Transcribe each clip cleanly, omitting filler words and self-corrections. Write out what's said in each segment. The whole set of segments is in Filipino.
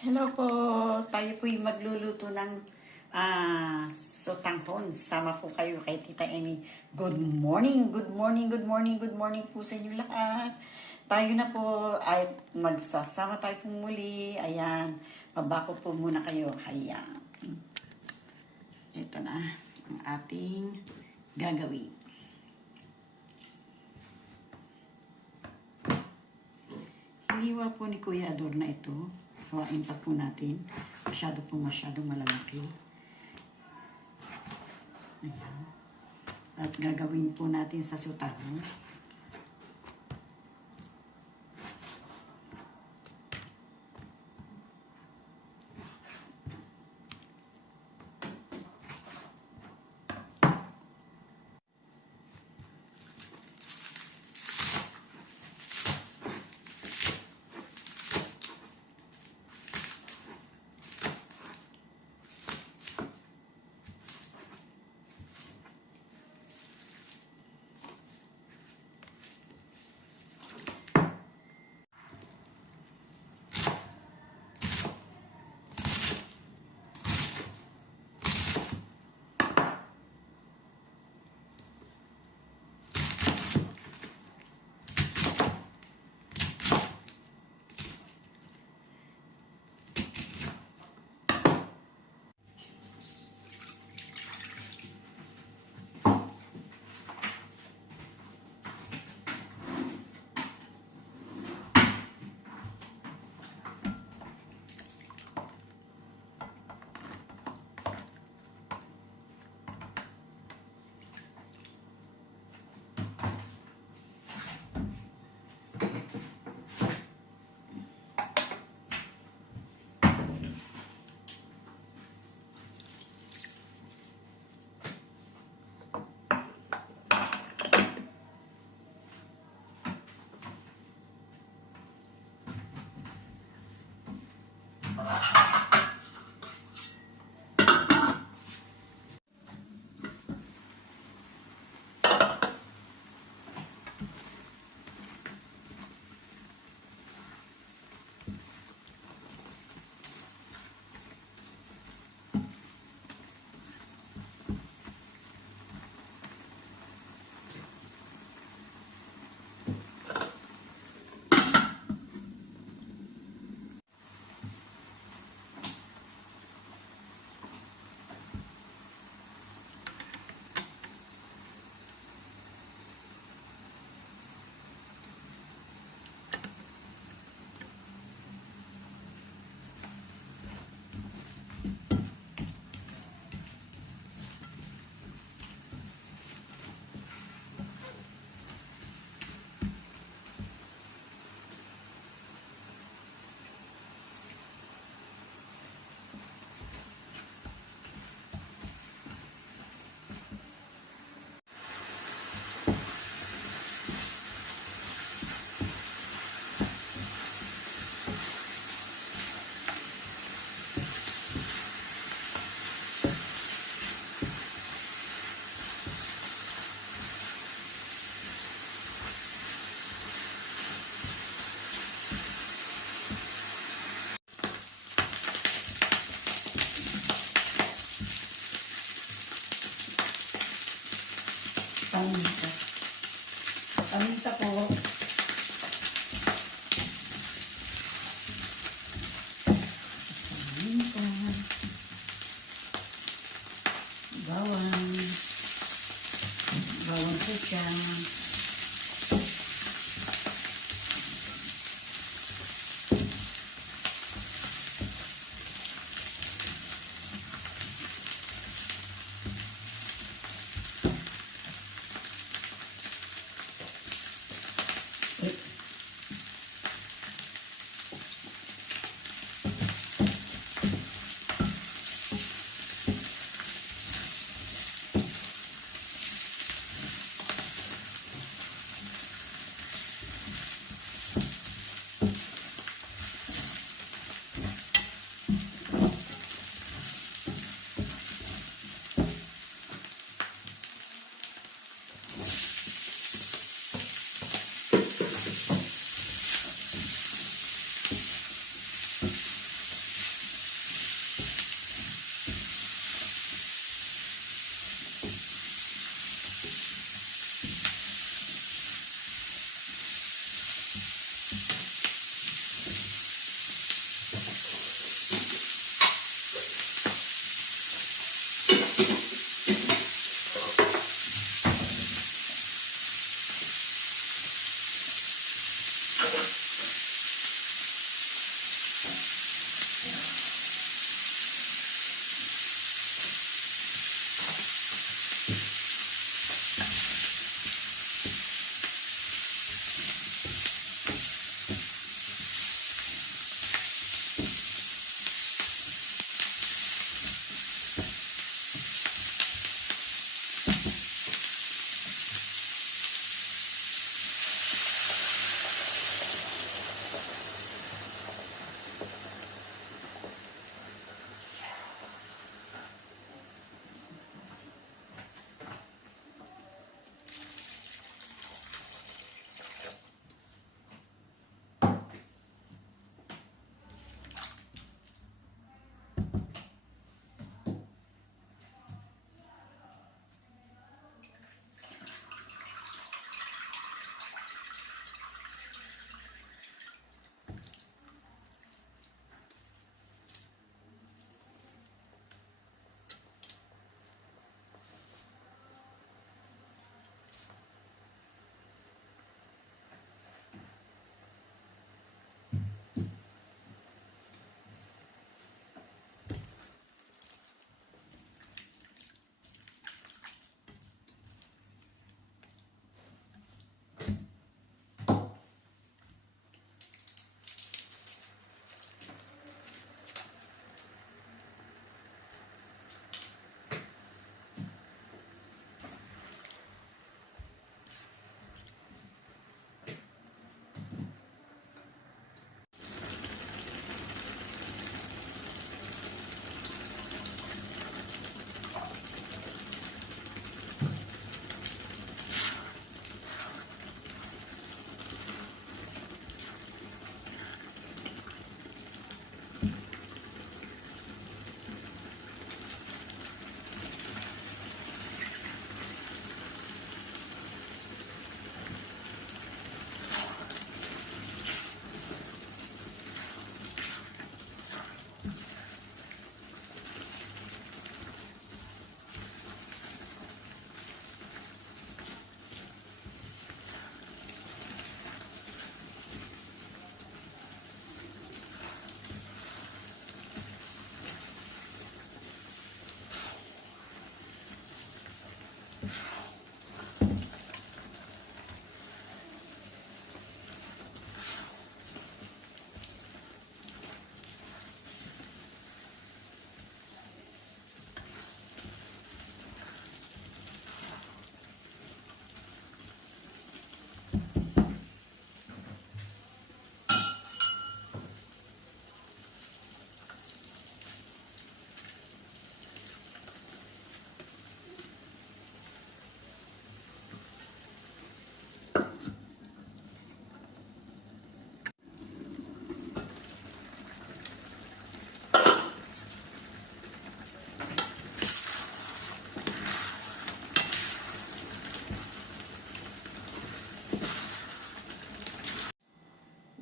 Hello po, tayo po'y magluluto ng sotanghon. Sama po kayo kay Tita Amy. Good morning, good morning, good morning, good morning po sa inyo lahat. Tayo na po ay magsasama tayo po muli. Ayan, mabako po muna kayo. Ayan. Ito na ang ating gagawin. Hiniwa po ni Kuya Ador na ito. Hawain pa po natin. Masyadong malalaki. Ayan. At gagawin po natin sa sotanghon.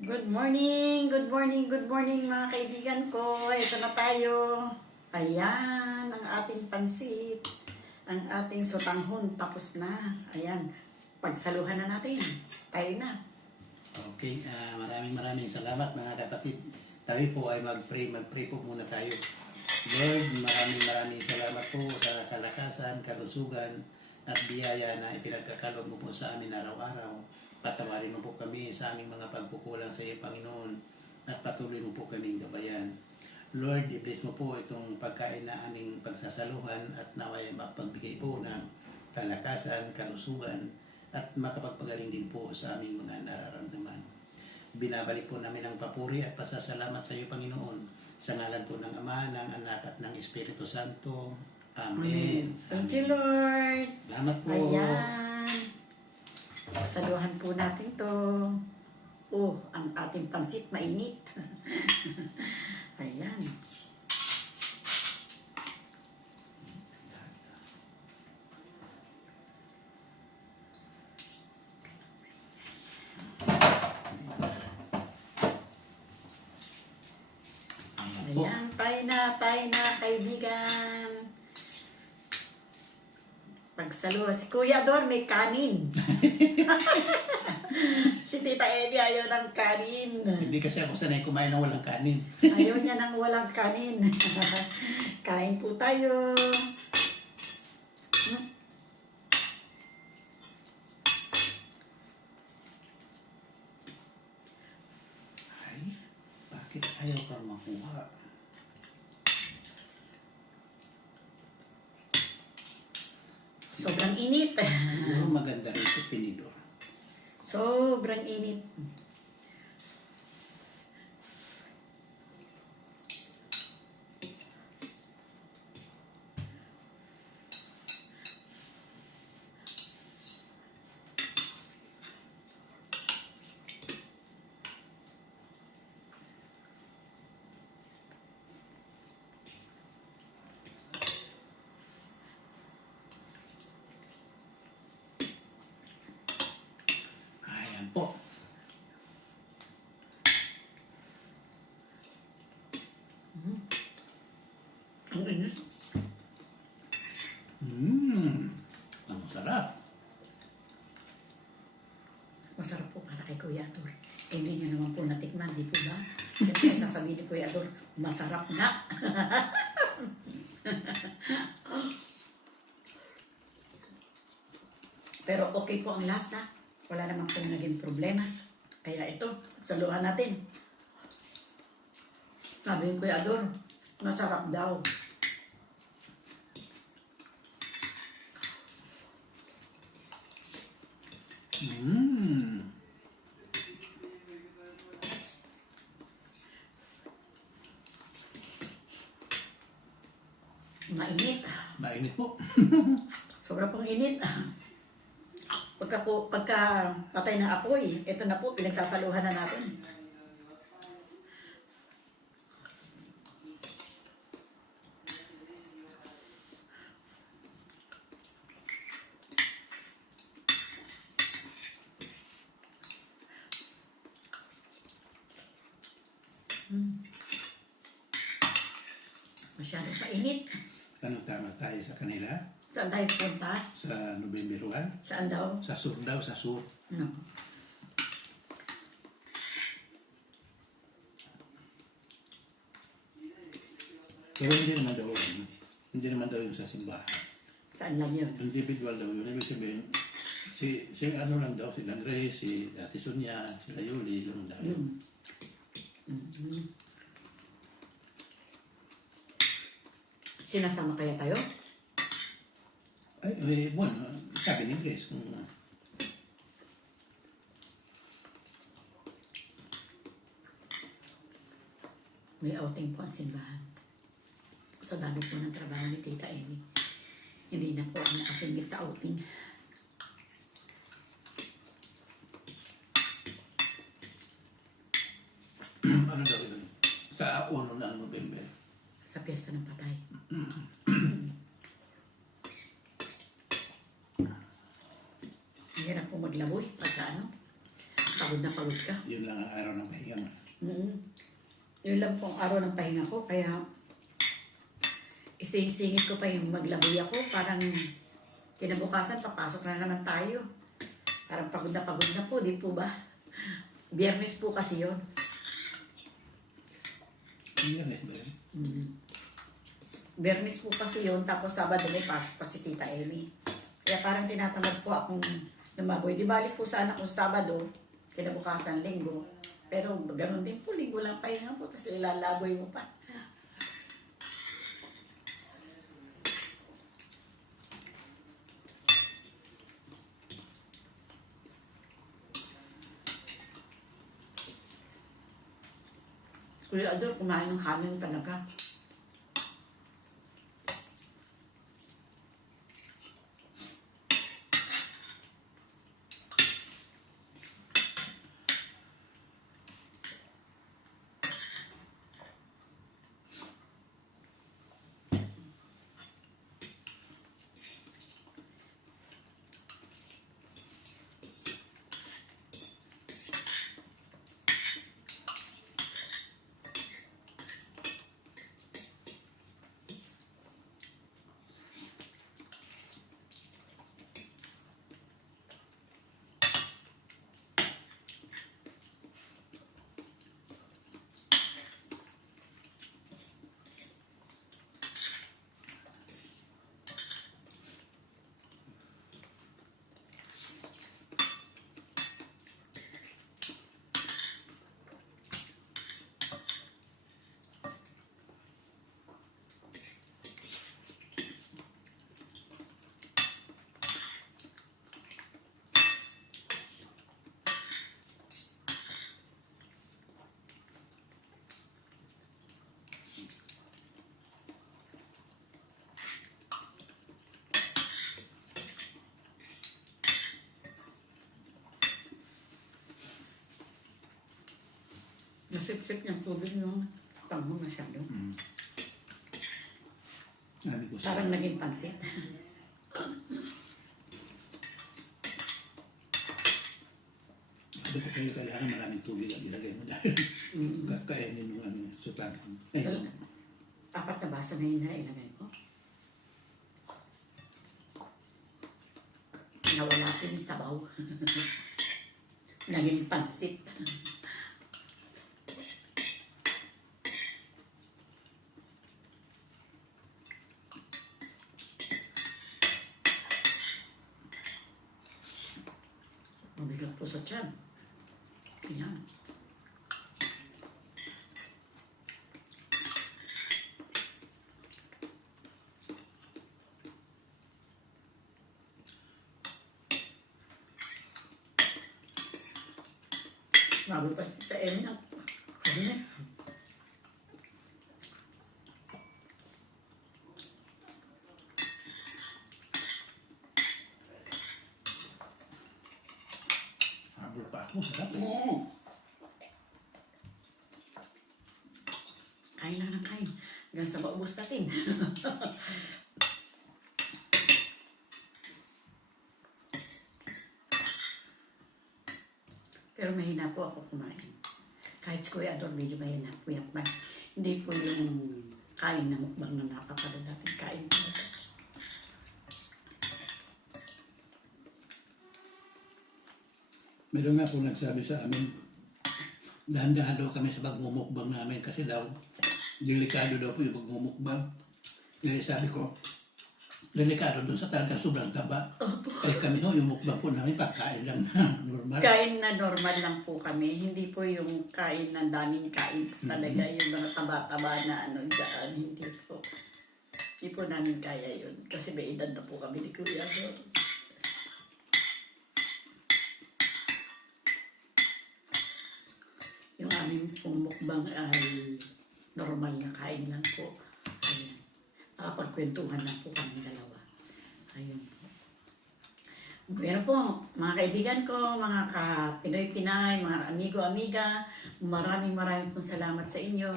Good morning, good morning, good morning mga kaibigan ko. Ito na tayo. Ayan, ang ating pansit. Ang ating sotanghon tapos na. Ayan, pagsaluhan na natin. Tayo na. Okay, maraming salamat mga kapatid. Tayo po ay mag-pray po muna tayo. Lord, maraming salamat po sa kalakasan, kalusugan, at biyaya na ipinagkakaloob mo po sa amin araw-araw. Patawarin mo po kami sa aming mga pagkukulang sa iyo, Panginoon, at patuloy mo po kaming gabayan. Lord, i-bless mo po itong pagkain na aming pagsasaluhan at naway mapagbigay po ng kalakasan, kalusugan, at makapagpagaling din po sa aming mga nararamdaman. Binabalik po namin ang papuri at pasasalamat sa iyo, Panginoon, sa ngalan po ng Ama, ng Anak, at ng Espiritu Santo. Amen. Thank you, Lord. Salamat po. Ayan. Saluhan po natin to. Oh, ang ating pansit mainit. Ayan. Ayan, tayo na, kaibigan. Pagsaluhan. Si Kuya Dor, may kanin. Si Si Tita Edi ayaw ng kanin. Hindi kasi ako sanay kumain ng walang kanin. Ayaw niya ng walang kanin. Kain po tayo. Ay, bakit ayaw ka makuha? Sobrang init. Siguro maganda rin ito, tinidor. Sobrang init. Ayan po. Ang init. Ang sarap. Masarap po para kay Kuya Ador. Eh, hindi niyo naman po natikman, di po ba? Siyempre, sasabihin ni Kuya Ador, masarap na. Pero okay po ang lasa. Wala naman po naging problema. Kaya ito, saluhan natin. Sabi ni Kuya Ador, masarap daw. Mainit. Mainit po. Sobrang pong init. Pagka patay ng apoy, ito na po, pinagsasaluhan na natin. Masyadong mainit. Anong tama tayo sa kanila? Saan tayo punta? Sa November 1? Saan daw? Sa sur daw, sa sur. No. Pero hindi naman daw yung sa simbahan. Saan lang yun? Individual daw yun. Ibig sabihin, si ano lang daw, si Andres, si Ate Sonia, sila Yuli, yung daw. Sinasama kaya tayo? Ay, bueno, sabi ni Grace kung May outing po ang simbahan. Sa dami po ng trabaho ni Tita Amy. Hindi na po ang nakasingit sa outing. ano daw yun, sa 1 ng November. Sa piyesta ng patay. Hirap po maglaboy pagka pagod na pagod ka. Yun lang ang araw ng pahinga mo. Yun lang po ang araw ng pahinga ko, kaya isisingit ko pa yung maglaboy ako, parang kinabukasan papasok na naman tayo. Parang pagod na po, di po ba? Biyernes po kasi yun. Yan ba yun? Biyernes po kasi yun, tapos Sabado may pasok pa si Tita Amy. Kaya parang tinatamad po akong lumaboy. Di balik po sana kung Sabado, kinabukasan Linggo. Pero ganun din po, Linggo lang pahinga po, tapos ilalaboy mo pa. Kuya Ador, kumain ng kanin talaga. sip-sip ng tubig yung tango masyado. Sabi ko sa Parang naging pansit. sabi ko kayo, kailangan maraming tubig ang ilagay mo dahil kakainin mo ano, sutan. Ayun. Apat na baso na yun na ilagay ko. Nawala ko yung sabaw. Naging pansit. Mabigat po sa tiyan. Ayan. Sabi pa sa Emma, kanya. Habol pa ako, sarap. Kain na ng kain. Hanggang sa maubos natin. Pero mahina po ako kumain. Kahit si Kuya Ador, medyo mahina po yan. Hindi po yung kain na mukbang na napapanood natin kain talaga. Meron nga po nagsabi sa amin, dahan-dahan daw kami sa pagmumukbang namin kasi daw, delikado daw po yung pagmumukbang. Kaya sabi ko, delikado doon sa talaga sobrang taba. Kaya kami ho, yung mukbang po namin, pagkain lang na normal. Kain na normal lang po kami. Hindi po yung kain na daming kain po talaga. Yung mga taba-taba na ano dyan. Hindi po. Hindi po namin kaya yun. Kasi may edad na po kami ni Kuya Ador. Yung aming pong mukbang ay normal na kain lang po. Ayan. Nakapagkwentuhan lang po kami dalawa. Ayun po. Bueno po, mga kaibigan ko, mga ka-Pinoy-Pinay, mga amigo-amiga, maraming pong salamat sa inyo,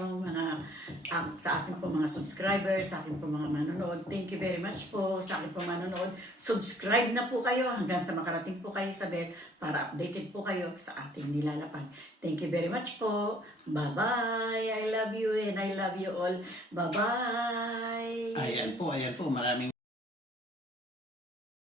sa akin po mga subscribers, sa akin po mga manonood. Thank you very much po sa akin po manonood. Subscribe na po kayo hanggang sa makarating po kayo sa bell para updated po kayo sa ating nilalapag. Thank you very much po. Bye-bye. I love you and I love you all. Bye-bye. Ayan po, maraming